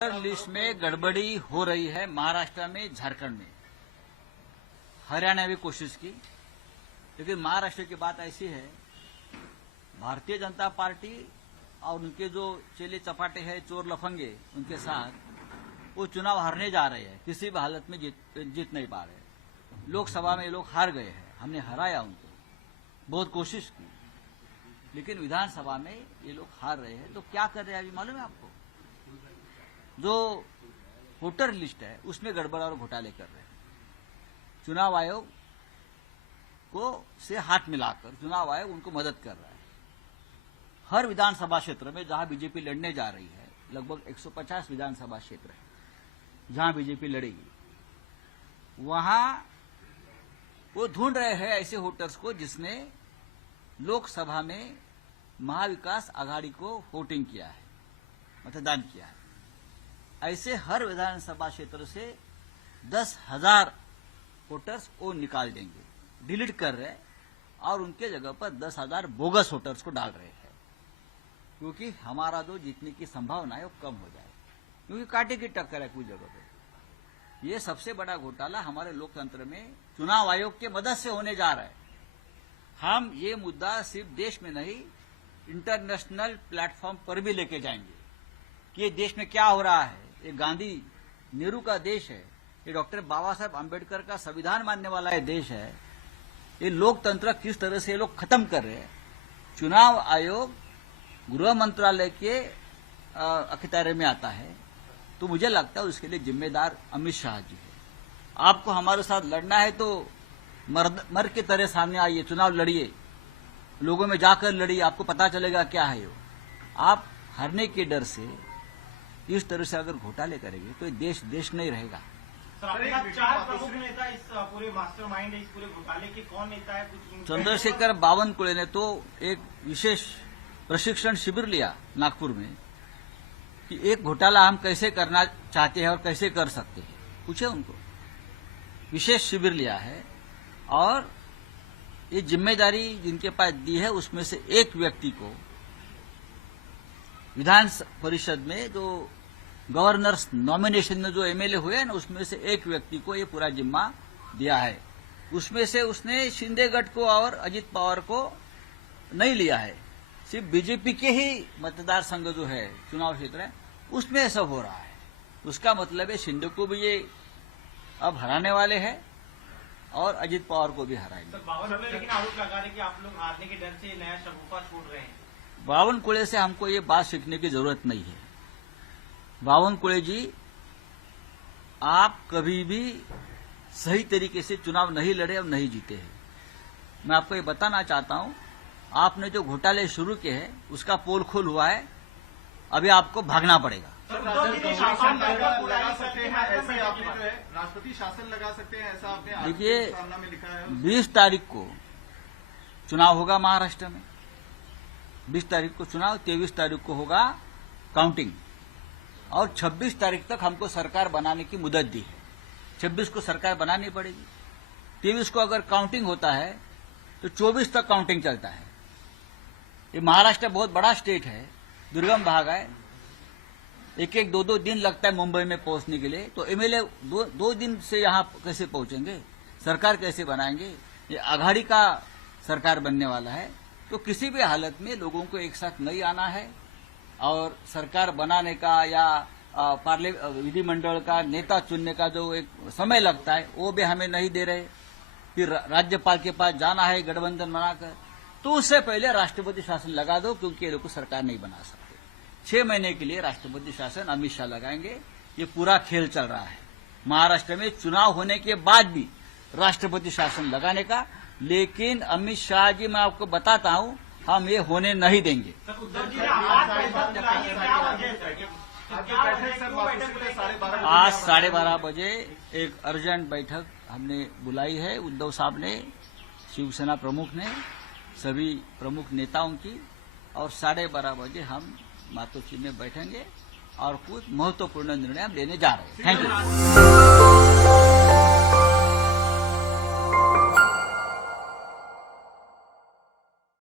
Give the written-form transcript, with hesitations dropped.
List में गड़बड़ी हो रही है महाराष्ट्र में, झारखंड में। हरियाणा ने भी कोशिश की, लेकिन महाराष्ट्र की बात ऐसी है, भारतीय जनता पार्टी और उनके जो चेले चपाटे हैं, चोर लफंगे, उनके साथ वो चुनाव हारने जा रहे हैं। किसी भी हालत में जीत नहीं पा रहे। लोकसभा में ये लोग हार गए हैं, हमने हराया उनको, बहुत कोशिश की, लेकिन विधानसभा में ये लोग हार रहे हैं। तो क्या कर रहे हैं अभी मालूम है आपको? जो वोटर लिस्ट है उसमें गड़बड़ और घोटाले कर रहे हैं। चुनाव आयोग को से हाथ मिलाकर चुनाव आयोग उनको मदद कर रहा है। हर विधानसभा क्षेत्र में जहां बीजेपी लड़ने जा रही है, लगभग 150 विधानसभा क्षेत्र है जहां बीजेपी लड़ेगी, वहां वो ढूंढ रहे हैं ऐसे वोटर्स को जिसने लोकसभा में महाविकास आघाड़ी को वोटिंग किया है, मतदान किया है। ऐसे हर विधानसभा क्षेत्र से 10,000 वोटर्स वो निकाल देंगे, डिलीट कर रहे हैं, और उनके जगह पर 10,000 बोगस वोटर्स को डाल रहे हैं, क्योंकि हमारा जो जीतने की संभावना है वो कम हो जाए, क्योंकि कांटे की टक्कर है कुछ जगह पे। ये सबसे बड़ा घोटाला हमारे लोकतंत्र में चुनाव आयोग की मदद से होने जा रहा है। हम ये मुद्दा सिर्फ देश में नहीं, इंटरनेशनल प्लेटफॉर्म पर भी लेके जाएंगे कि ये देश में क्या हो रहा है। ये गांधी नेहरू का देश है, ये डॉक्टर बाबा साहब आम्बेडकर का संविधान मानने वाला ये देश है। ये लोकतंत्र किस तरह से ये लोग खत्म कर रहे हैं। चुनाव आयोग गृह मंत्रालय के अखत्यार में आता है, तो मुझे लगता है उसके लिए जिम्मेदार अमित शाह जी है। आपको हमारे साथ लड़ना है तो मर्द की तरह सामने आइए, चुनाव लड़िए, लोगों में जाकर लड़िए, आपको पता चलेगा क्या है वो। आप हारने के डर से इस तरह से अगर घोटाले करेंगे तो देश नहीं रहेगा। चार प्रमुख नेता इस पूरे मास्टरमाइंड है, इस पूरे घोटाले के कौन नेता है? कुछ चंद्रशेखर बावनकुळे ने तो एक विशेष प्रशिक्षण शिविर लिया नागपुर में कि एक घोटाला हम कैसे करना चाहते हैं और कैसे कर सकते हैं, पूछे उनको। विशेष शिविर लिया है, और ये जिम्मेदारी जिनके पास दी है उसमें से एक व्यक्ति को विधान परिषद में जो गवर्नर्स नॉमिनेशन में जो एमएलए हुए ना, उसमें से एक व्यक्ति को ये पूरा जिम्मा दिया है। उसमें से उसने शिंदे गढ़ को और अजित पवार को नहीं लिया है, सिर्फ बीजेपी के ही मतदार संघ जो है, चुनाव क्षेत्र है, उसमें ऐसा हो रहा है। उसका मतलब है शिंदे को भी ये अब हराने वाले हैं और अजित पवार को भी हराएंगे। लेकिन आरोप लगा रहे कि आप लोग हारने के डर से नया शगुफा छोड़ रहे हैं। बावनकुळे से हमको ये बात सीखने की जरूरत नहीं है। बावनकुळे जी, आप कभी भी सही तरीके से चुनाव नहीं लड़े और नहीं जीते हैं। मैं आपको ये बताना चाहता हूं, आपने जो घोटाले शुरू किए हैं उसका पोल खोल हुआ है, अभी आपको भागना पड़ेगा। राष्ट्रपति शासन लगा सकते हैं, ऐसा आपने देखिए, सामना में लिखा है। 20 तारीख को चुनाव होगा महाराष्ट्र में, 20 तारीख को चुनाव, 23 तारीख को होगा काउंटिंग, और 26 तारीख तक हमको सरकार बनाने की मुदत दी है। 26 को सरकार बनानी पड़ेगी, 23 को अगर काउंटिंग होता है तो 24 तक काउंटिंग चलता है। ये महाराष्ट्र बहुत बड़ा स्टेट है, दुर्गम भाग है, एक 2 दिन लगता है मुंबई में पहुंचने के लिए। तो एमएलए दो दिन से यहां कैसे पहुंचेंगे, सरकार कैसे बनाएंगे? ये आघाड़ी का सरकार बनने वाला है, तो किसी भी हालत में लोगों को एक साथ नहीं आना है, और सरकार बनाने का या विधिमंडल का नेता चुनने का जो एक समय लगता है वो भी हमें नहीं दे रहे। फिर राज्यपाल के पास जाना है गठबंधन बनाकर, तो उससे पहले राष्ट्रपति शासन लगा दो, क्योंकि ये लोग को सरकार नहीं बना सकते। 6 महीने के लिए राष्ट्रपति शासन अमित शाह लगाएंगे। ये पूरा खेल चल रहा है महाराष्ट्र में, चुनाव होने के बाद भी राष्ट्रपति शासन लगाने का। लेकिन अमित शाह जी, मैं आपको बताता हूं, हम ये होने नहीं देंगे। आज 12:30 बजे एक अर्जेंट बैठक हमने बुलाई है, उद्धव साहब ने, शिवसेना प्रमुख ने, सभी प्रमुख नेताओं की, और 12:30 बजे हम मातोश्री में बैठेंगे और कुछ महत्वपूर्ण निर्णय हम लेने जा रहे हैं। Thank you.